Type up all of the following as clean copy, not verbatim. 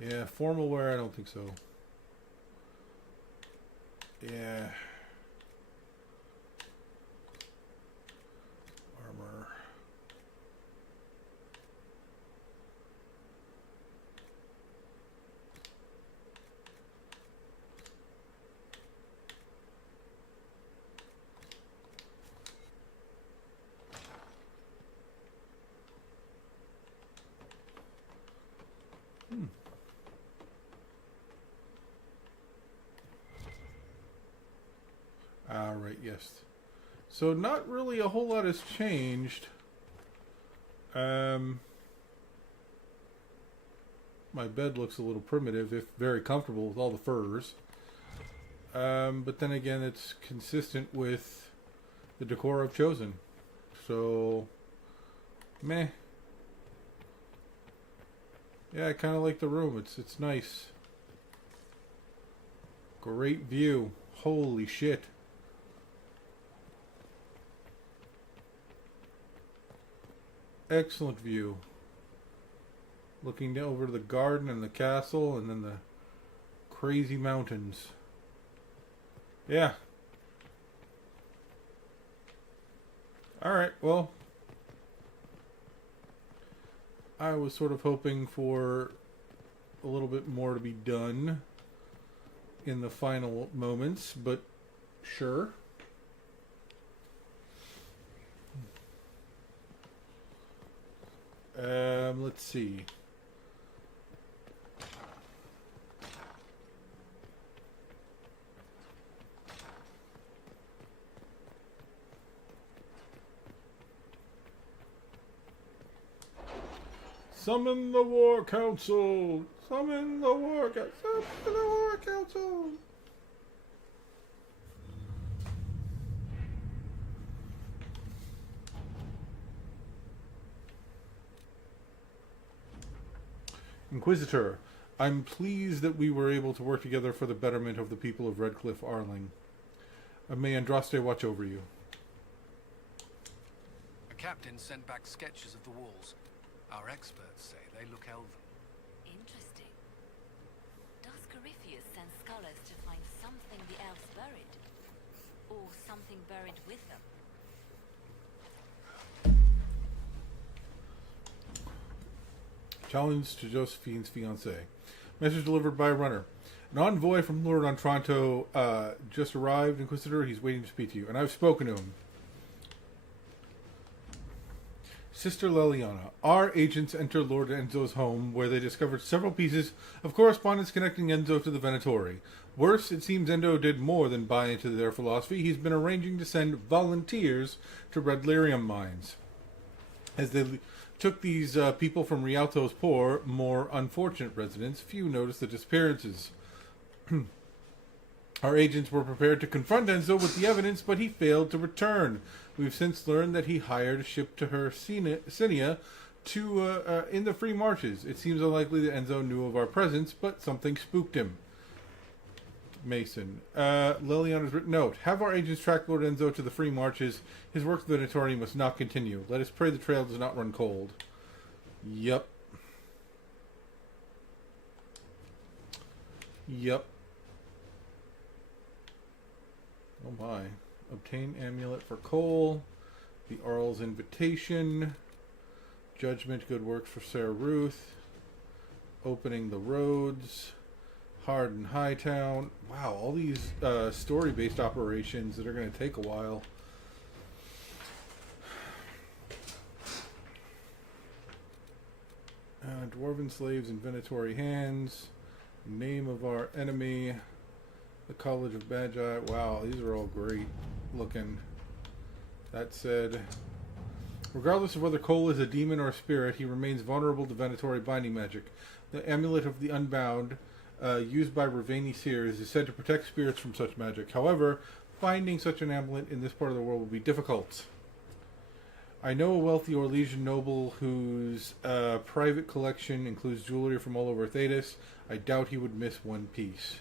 Yeah, formal wear, I don't think so. Yeah. Armor. Right, yes. So not really a whole lot has changed. My bed looks a little primitive, if very comfortable with all the furs. But then again, it's consistent with the decor I've chosen. So, meh. Yeah, I kind of like the room. It's nice. Great view. Holy shit. Excellent view. Looking down over the garden and the castle and then the crazy mountains. Yeah. Alright, well. I was sort of hoping for a little bit more to be done in the final moments, but sure. Let's see. Summon the War Council! Summon the War Council! Summon the War Council! Inquisitor, I'm pleased that we were able to work together for the betterment of the people of Redcliffe Arling. May Andraste watch over you. A captain sent back sketches of the walls. Our experts say they look elven. Interesting. Does Corypheus send scholars to find something the elves buried? Or something buried with them? Challenge to Josephine's fiancé. Message delivered by a runner. An envoy from Lord Antranto just arrived, Inquisitor. He's waiting to speak to you, and I've spoken to him. Sister Leliana, our agents enter Lord Enzo's home, where they discovered several pieces of correspondence connecting Enzo to the Venatori. Worse, it seems Enzo did more than buy into their philosophy. He's been arranging to send volunteers to Red Lyrium mines. As they took these people from Rialto's poor, more unfortunate residents, few noticed the disappearances. Our agents were prepared to confront Enzo with the evidence, but he failed to return. We've since learned that he hired a ship to her Cinia to in the free marches. It seems unlikely that Enzo knew of our presence, but something spooked him. Mason. Liliana's written note. Have our agents track Lord Enzo to the free marches. His work with the Venatori must not continue. Let us pray the trail does not run cold. Yep. Yep. Oh my. Obtain amulet for Cole. The Arl's invitation. Judgment, good works for Sarah Ruth. Opening the roads. Hard in Hightown. Wow, all these story-based operations that are going to take a while. Dwarven slaves in Venatori hands. Name of our enemy. The College of Magi. Wow, these are all great looking. That said, regardless of whether Cole is a demon or a spirit, he remains vulnerable to Venatori binding magic. The Amulet of the Unbound, used by Ravani seers, is said to protect spirits from such magic. However, finding such an amulet in this part of the world will be difficult. I know a wealthy Orlesian noble whose private collection includes jewelry from all over Thedas. I doubt he would miss one piece.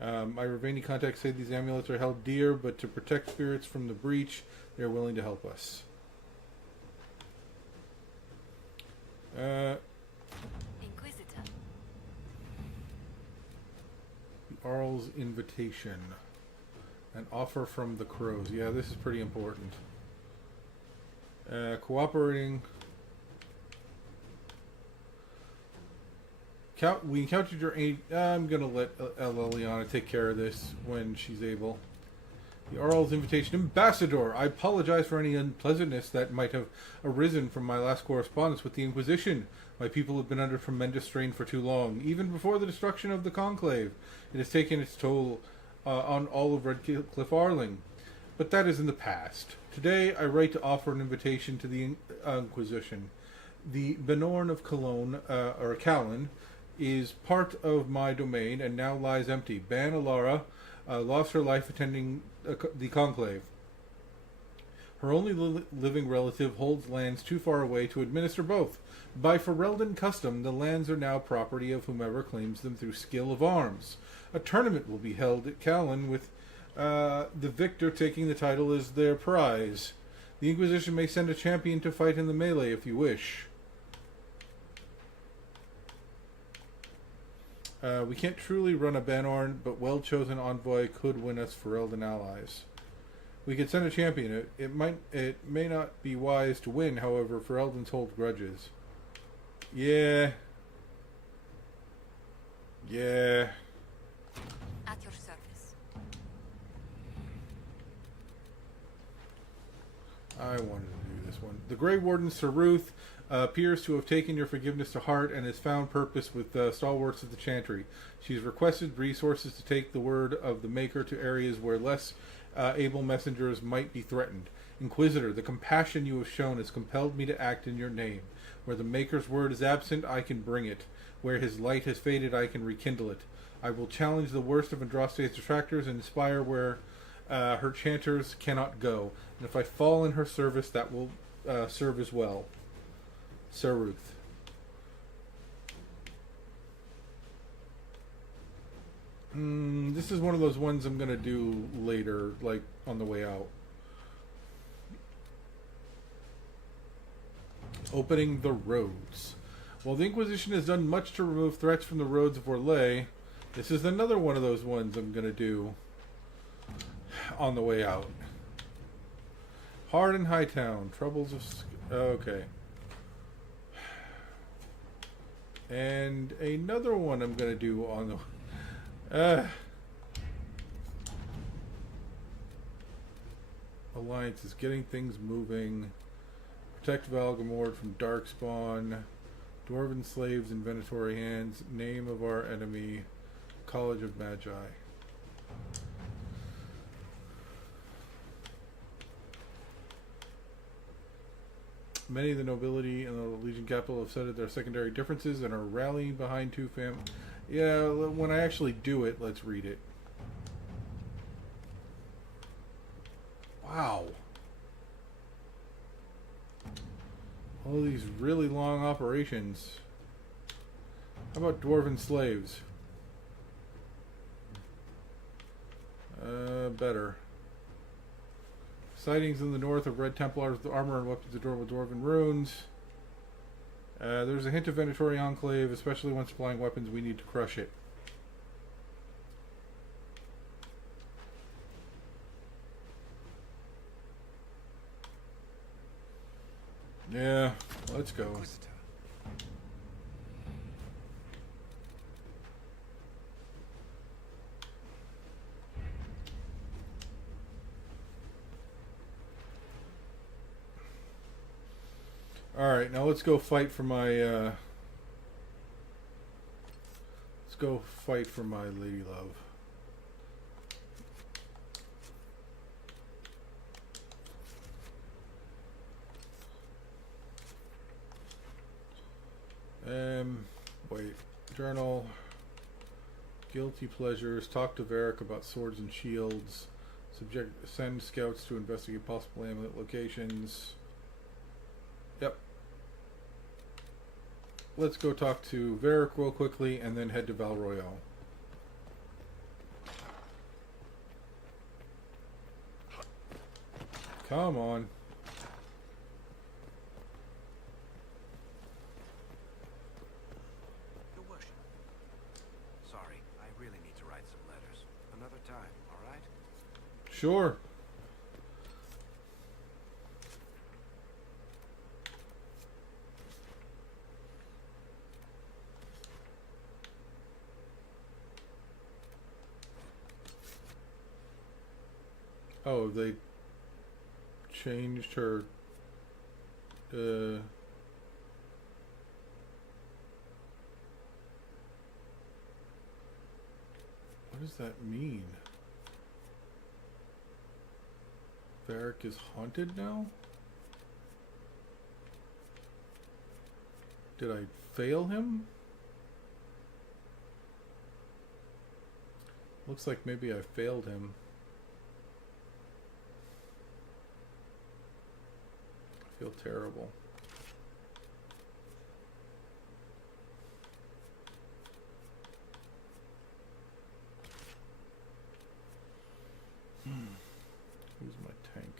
My Ravani contacts say these amulets are held dear, but to protect spirits from the breach, they are willing to help us. Inquisitor. The Arl's invitation. An offer from the crows. Yeah, this is pretty important. Cooperating. We encountered your aid. I'm gonna let Liliana take care of this when she's able. The Arl's invitation. Ambassador, I apologize for any unpleasantness that might have arisen from my last correspondence with the Inquisition. My people have been under tremendous strain for too long. Even before the destruction of the Conclave, it has taken its toll on all of Redcliffe Arling. But that is in the past. Today, I write to offer an invitation to the Inquisition. The Benorn of Cologne, or Callan, is part of my domain and now lies empty. Ban Alara lost her life attending the Conclave. Her only living relative holds lands too far away to administer both. By Ferelden custom, the lands are now property of whomever claims them through skill of arms. A tournament will be held at Callan with the victor taking the title as their prize. The Inquisition may send a champion to fight in the melee if you wish. We can't truly run a Banorn, but well-chosen envoy could win us Ferelden allies. We could send a champion. It may not be wise to win, however, Ferelden's hold grudges. Yeah. Yeah. At your service. I wanted to do this one. The Grey Warden, Sir Ruth, appears to have taken your forgiveness to heart and has found purpose with stalwarts of the Chantry. She's requested resources to take the word of the Maker to areas where less able messengers might be threatened. Inquisitor, the compassion you have shown has compelled me to act in your name. Where the Maker's word is absent, I can bring it. Where his light has faded, I can rekindle it. I will challenge the worst of Andraste's detractors and inspire where her chanters cannot go. And if I fall in her service, that will serve as well. Sir Ruth. This is one of those ones I'm going to do later, like on the way out. Opening the roads. While the Inquisition has done much to remove threats from the roads of Orlais, this is another one of those ones I'm going to do on the way out. Hard in Hightown. Troubles of... Okay. And another one I'm going to do on the... Alliance is getting things moving. Protect Valgamord from Darkspawn. Dwarven slaves in Venatori hands. Name of our enemy. College of Magi. Many of the nobility in the Legion capital have settled their secondary differences and are rallying behind two families. Yeah, when I actually do it, let's read it. Wow. All these really long operations. How about Dwarven slaves? Better. Sightings in the north of Red Templars with armor and weapons adorned with Dwarven runes. There's a hint of Venatori Enclave, especially when supplying weapons. We need to crush it. Yeah, let's go. Inquisitor. Alright, now let's go fight for my, let's go fight for my lady love. Wait. Journal. Guilty pleasures. Talk to Varric about swords and shields. Send scouts to investigate possible amulet locations. Yep. Let's go talk to Varric real quickly and then head to Val Royale. Come on. Sure. Oh, they changed her. What does that mean? Varric is haunted now? Did I fail him? Looks like maybe I failed him. I feel terrible. Who's my tank?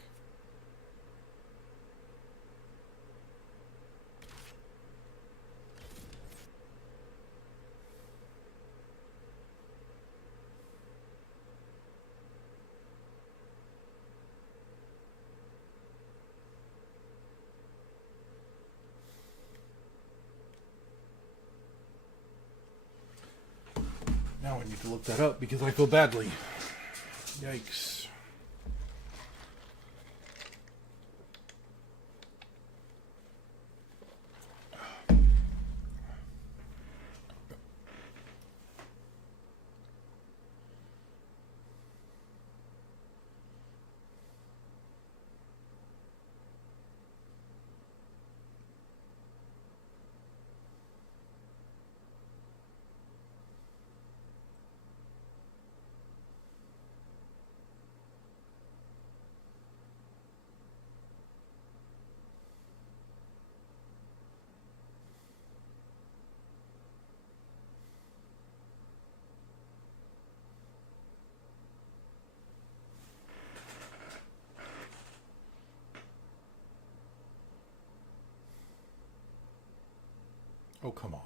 Now I need to look that up because I feel badly. Yikes. Oh, come on.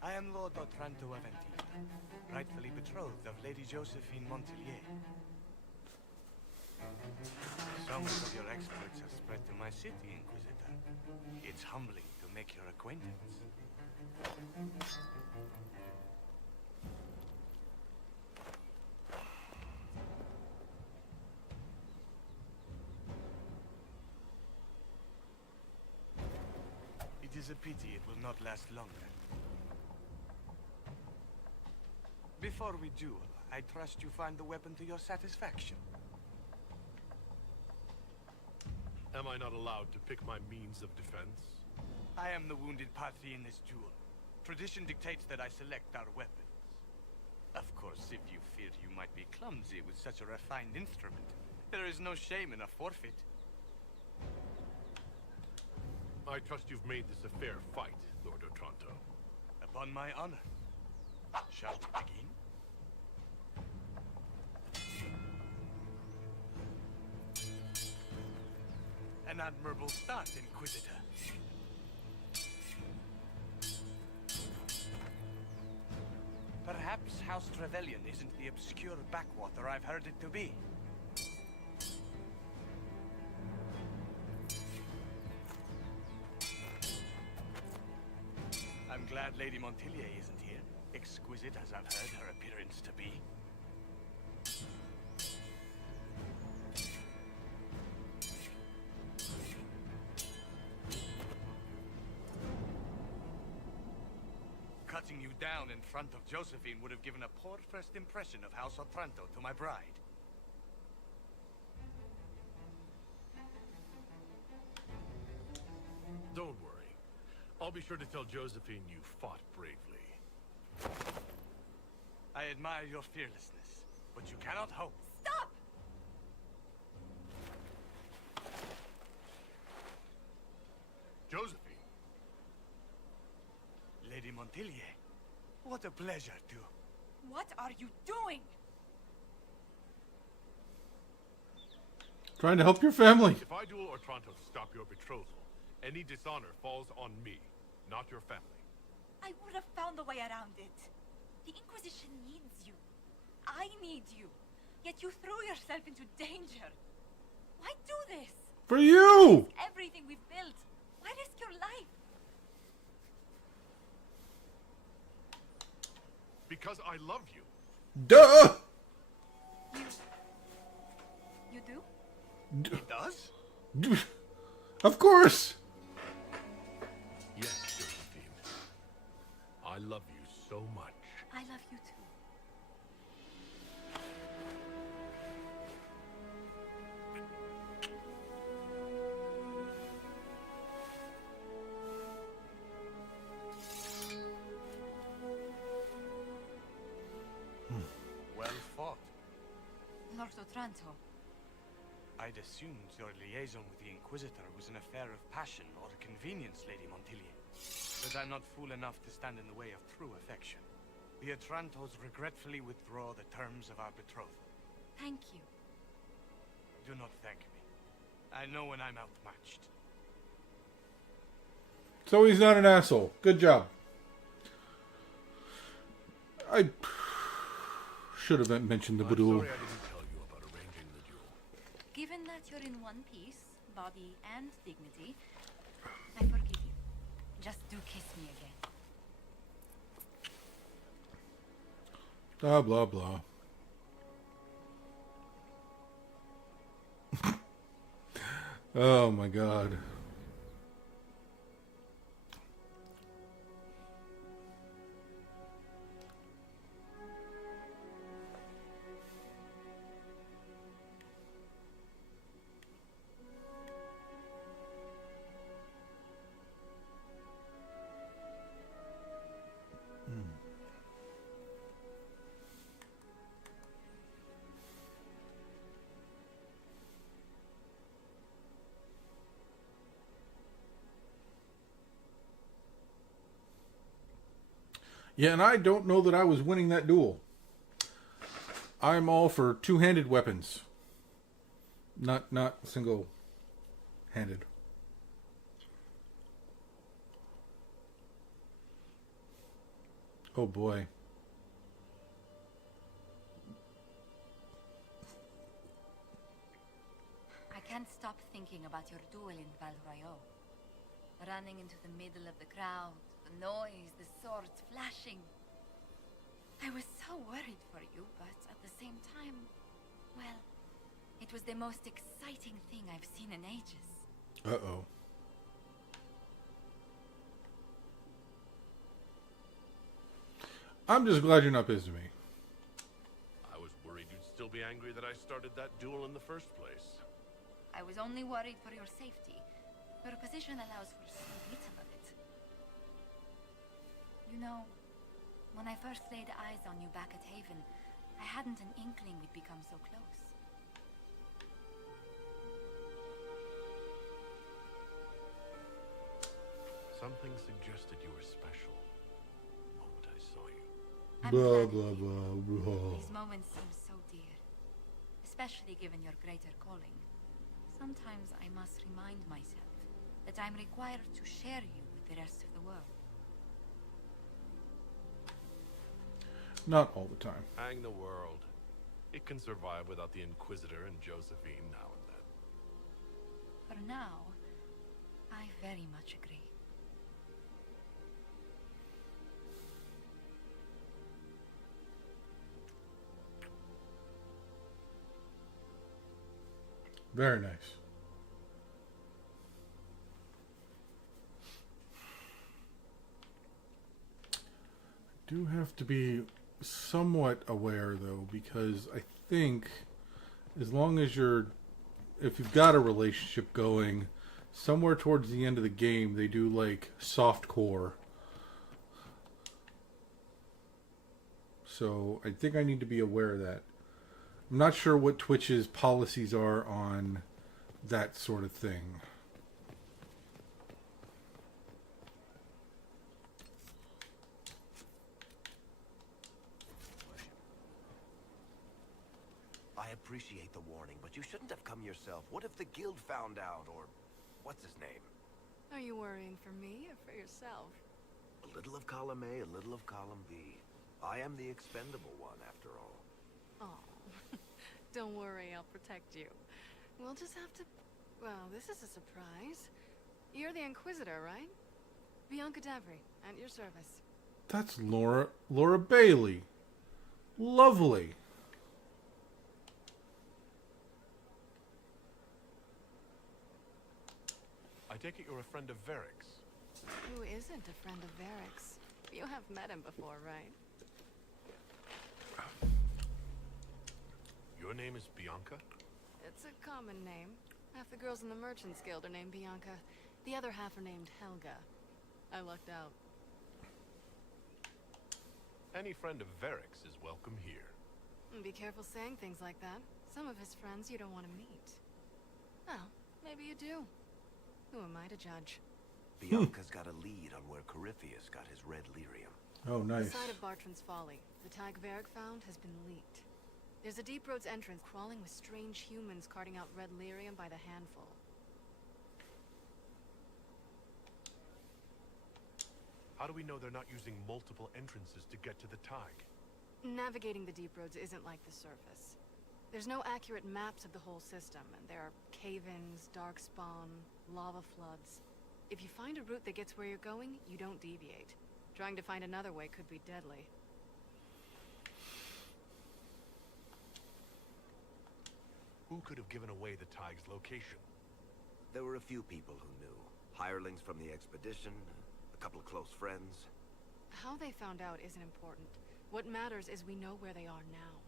I am Lord Otranto Aventino, rightfully betrothed of Lady Josephine Montelier. Some of your exploits have spread to my city, Inquisitor. It's humbling to make your acquaintance. It is a pity it will not last longer. Before we duel, I trust you find the weapon to your satisfaction. Am I not allowed to pick my means of defense? I am the wounded party in this duel. Tradition dictates that I select our weapons. Of course, if you fear you might be clumsy with such a refined instrument, there is no shame in a forfeit. I trust you've made this a fair fight, Lord Otranto. Upon my honor. Shall we begin? An admirable start, Inquisitor. Perhaps House Trevelyan isn't the obscure backwater I've heard it to be. I'm glad Lady Montelier isn't here, exquisite as I've heard her appearance to be. Cutting you down in front of Josephine would have given a poor first impression of House Otranto to my bride. Don't worry. I'll be sure to tell Josephine you fought bravely. I admire your fearlessness, but you cannot hope. Stop! Josephine! Lady Montelier, What a pleasure to... What are you doing? Trying to help your family. If I duel Otranto to stop your betrothal, any dishonor falls on me, not your family. I would have found a way around it. The Inquisition needs you. I need you. Yet you threw yourself into danger. Why do this? For you! Everything we've built. Why risk your life? Because I love you. Duh! You do? He does? Of course! Yes, Josephine. I love you so much. I love you too. Well fought. Lord Otranto, I'd assumed your liaison with the Inquisitor was an affair of passion or convenience, Lady Montilier. But I'm not fool enough to stand in the way of true affection. The Otrantos regretfully withdraw the terms of our betrothal. thank you. Do not thank me. I know when I'm outmatched. So he's not an asshole. Good job. I should have mentioned the I'm duel. sorry I didn't tell you about arranging the duel. Given that you're in one piece, body and dignity, I forgive you. Just do kiss me again. Blah, blah, blah. Oh my god. Yeah, and I don't know that I was winning that duel. I'm all for two-handed weapons. Not single-handed. Oh boy. I can't stop thinking about your duel in Val Royeaux. Running into the middle of the crowd, the noise, the swords flashing. I was so worried for you, but at the same time, well, it was the most exciting thing I've seen in ages. Uh-oh. I'm just glad you're not pissed at me. I was worried you'd still be angry that I started that duel in the first place. I was only worried for your safety. Your position allows for so little of it. You know, when I first laid eyes on you back at Haven, I hadn't an inkling we'd become so close. Something suggested you were special the moment I saw you. I'm Blah, glad blah, it did. blah, blah. These moments seem so dear, especially given your greater calling. Sometimes I must remind myself that I'm required to share you with the rest of the world. Not all the time. Hang the world. It can survive without the Inquisitor and Josephine now and then. For now, I very much agree. Very nice. I do have to be somewhat aware, though, because I think as long as if you've got a relationship going, somewhere towards the end of the game, they do like soft core. So I think I need to be aware of that. I'm not sure what Twitch's policies are on that sort of thing. I appreciate the warning, but you shouldn't have come yourself. What if the guild found out, or what's his name? Are you worrying for me or for yourself? A little of column A, a little of column B. I am the expendable one, after all. Oh, don't worry, I'll protect you. We'll just have to... Well, this is a surprise. You're the Inquisitor, right? Bianca Davry, at your service. That's Laura Bailey. Lovely. I take it you're a friend of Varric's. Who isn't a friend of Varric's? You have met him before, right? Your name is Bianca? It's a common name. Half the girls in the Merchants Guild are named Bianca. The other half are named Helga. I lucked out. Any friend of Varric's is welcome here. Be careful saying things like that. Some of his friends you don't want to meet. Well, maybe you do. Who am I to judge? Bianca's got a lead on where Corypheus got his red lyrium. Oh, nice. The site of Bartran's Folly, the tag Varric found, has been leaked. There's a Deep Roads entrance crawling with strange humans carting out red lyrium by the handful. How do we know they're not using multiple entrances to get to the Tig? Navigating the Deep Roads isn't like the surface. There's no accurate maps of the whole system, and there are cave-ins, dark spawn, lava floods. If you find a route that gets where you're going, you don't deviate. Trying to find another way could be deadly. Who could have given away the Tig's location? There were a few people who knew. Hirelings from the expedition, a couple of close friends. How they found out isn't important. What matters is we know where they are now.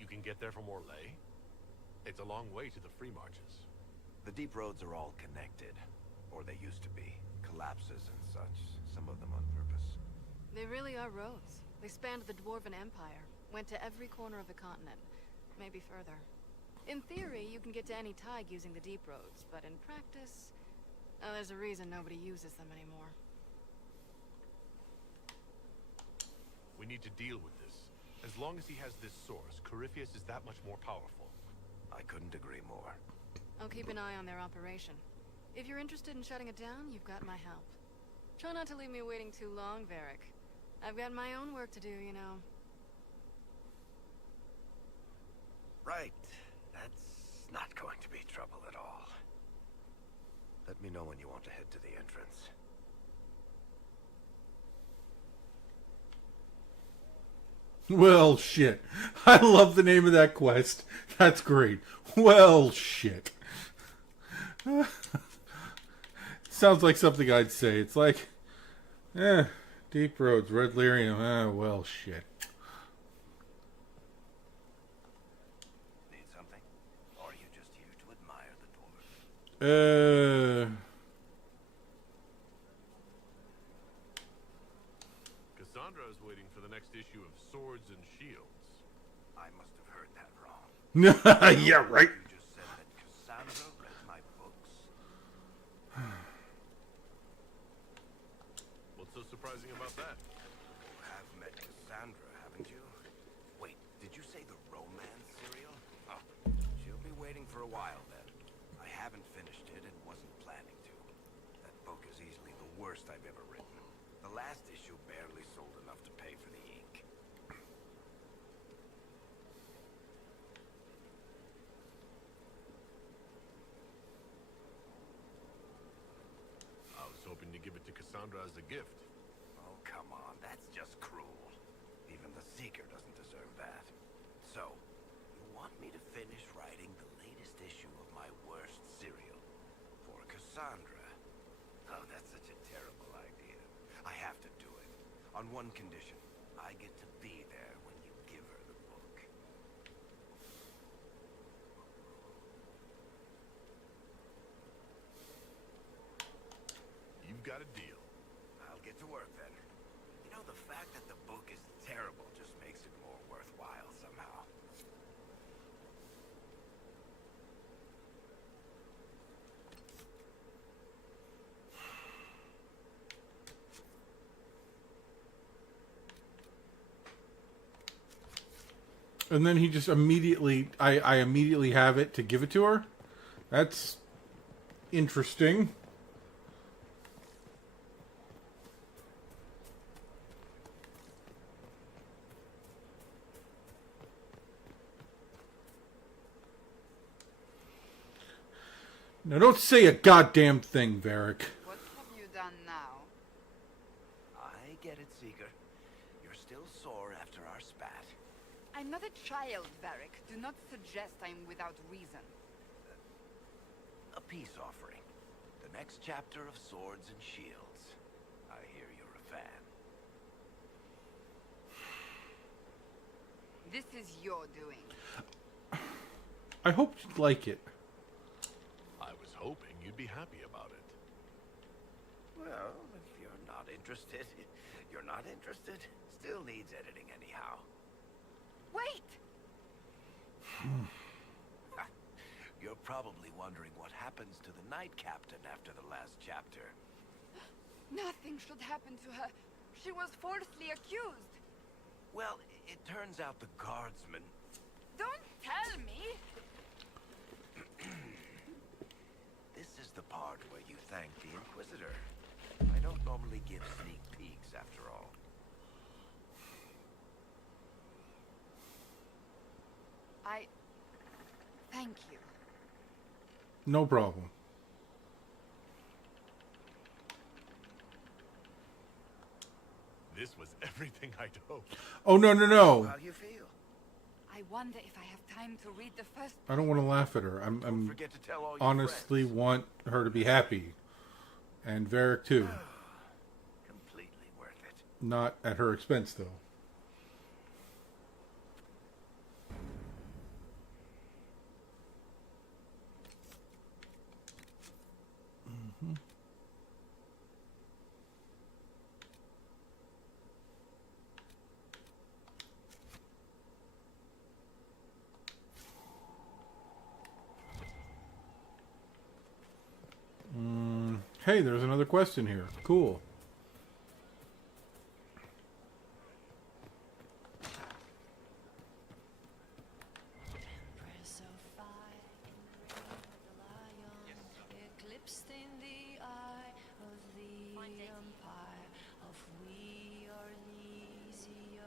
You can get there from Orlais? It's a long way to the free marches. The deep roads are all connected. Or they used to be. Collapses and such. Some of them on purpose. They really are roads. They spanned the Dwarven Empire, went to every corner of the continent, maybe further. In theory, you can get to any Tig using the deep roads, but in practice, there's a reason nobody uses them anymore. We need to deal with this. As long as he has this source, Corypheus is that much more powerful. I couldn't agree more. I'll keep an eye on their operation. If you're interested in shutting it down, you've got my help. Try not to leave me waiting too long, Varric. I've got my own work to do, you know. Right. That's not going to be trouble at all. Let me know when you want to head to the entrance. Well, shit. I love the name of that quest. That's great. Well, shit. Sounds like something I'd say. It's like, deep roads, red lyrium. Well, shit. Need something? Or are you just here to admire the dwarf? Cassandra is waiting for the next issue of Swords and Shields. I must have heard that wrong. Yeah, right. You just said that Cassandra read my books. What's so surprising about that? You have met Cassandra, haven't you? Wait, did you say the romance serial? Oh, she'll be waiting for a while then. I haven't finished it and wasn't planning to. That book is easily the worst I've ever written. The last issue barely sold enough to pay for the ink. I was hoping to give it to Cassandra as a gift. Oh, come on, that's just cruel. Even the Seeker doesn't deserve that. So, you want me to finish writing the latest issue of my worst serial for Cassandra? Oh, that's such a terrible idea. I have to do it. On one condition. I get to be there when you give her the book. You've got a deal. I'll get to work then. You know, the fact that the book is terrible just makes it more worthwhile somehow. And then he just immediately, I immediately have it to give it to her? That's interesting. Now don't say a goddamn thing, Varric. What have you done now? I get it, Seeker. You're still sore after our spat. I'm not a child, Varric. Do not suggest I'm without reason. A peace offering. The next chapter of Swords and Shields. I hear you're a fan. This is your doing. I hope you'd like it. I was hoping you'd be happy about it. Well, if you're not interested, you're not interested. Still needs editing anyhow. Wait! You're probably wondering what happens to the Knight Captain after the last chapter. Nothing should happen to her. She was falsely accused. Well, it turns out the guardsman... Don't tell me! This is the part where you thank the Inquisitor. I don't normally give sneak peeks, after all. Thank you. No problem. This was everything I'd hoped. Oh, no, no, no. How do you feel? I wonder if I have time to read the first... I don't want to laugh at her. Don't I'm forget to tell all your honestly friends. want her to be happy. And Varric, too. Completely worth it. Not at her expense, though. Hey, there's another question here. Cool. Empress of fire, the lion, eclipsed in the eye of the empire of we are Elysians.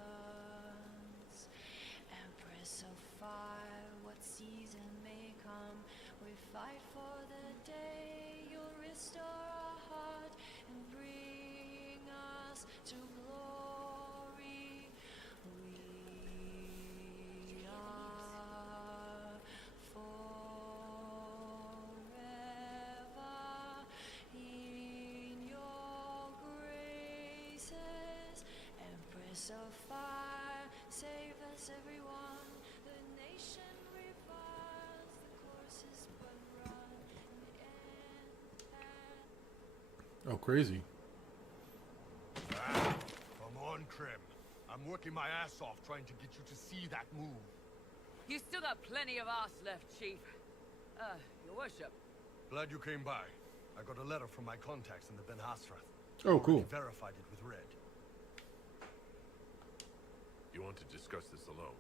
Empress of fire, what season may come, we fight for the day you'll restore our heart and bring us to glory. We are forever in your graces. Empress of fire, save us everyone. The nation revives, the course is but run, and the end has... Oh, crazy. Come on, Krim. I'm working my ass off trying to get you to see that move. You still got plenty of arse left, Chief. Your worship. Glad you came by. I got a letter from my contacts in the Ben Hasrath. Oh, cool. Verified it with Red. You want to discuss this alone?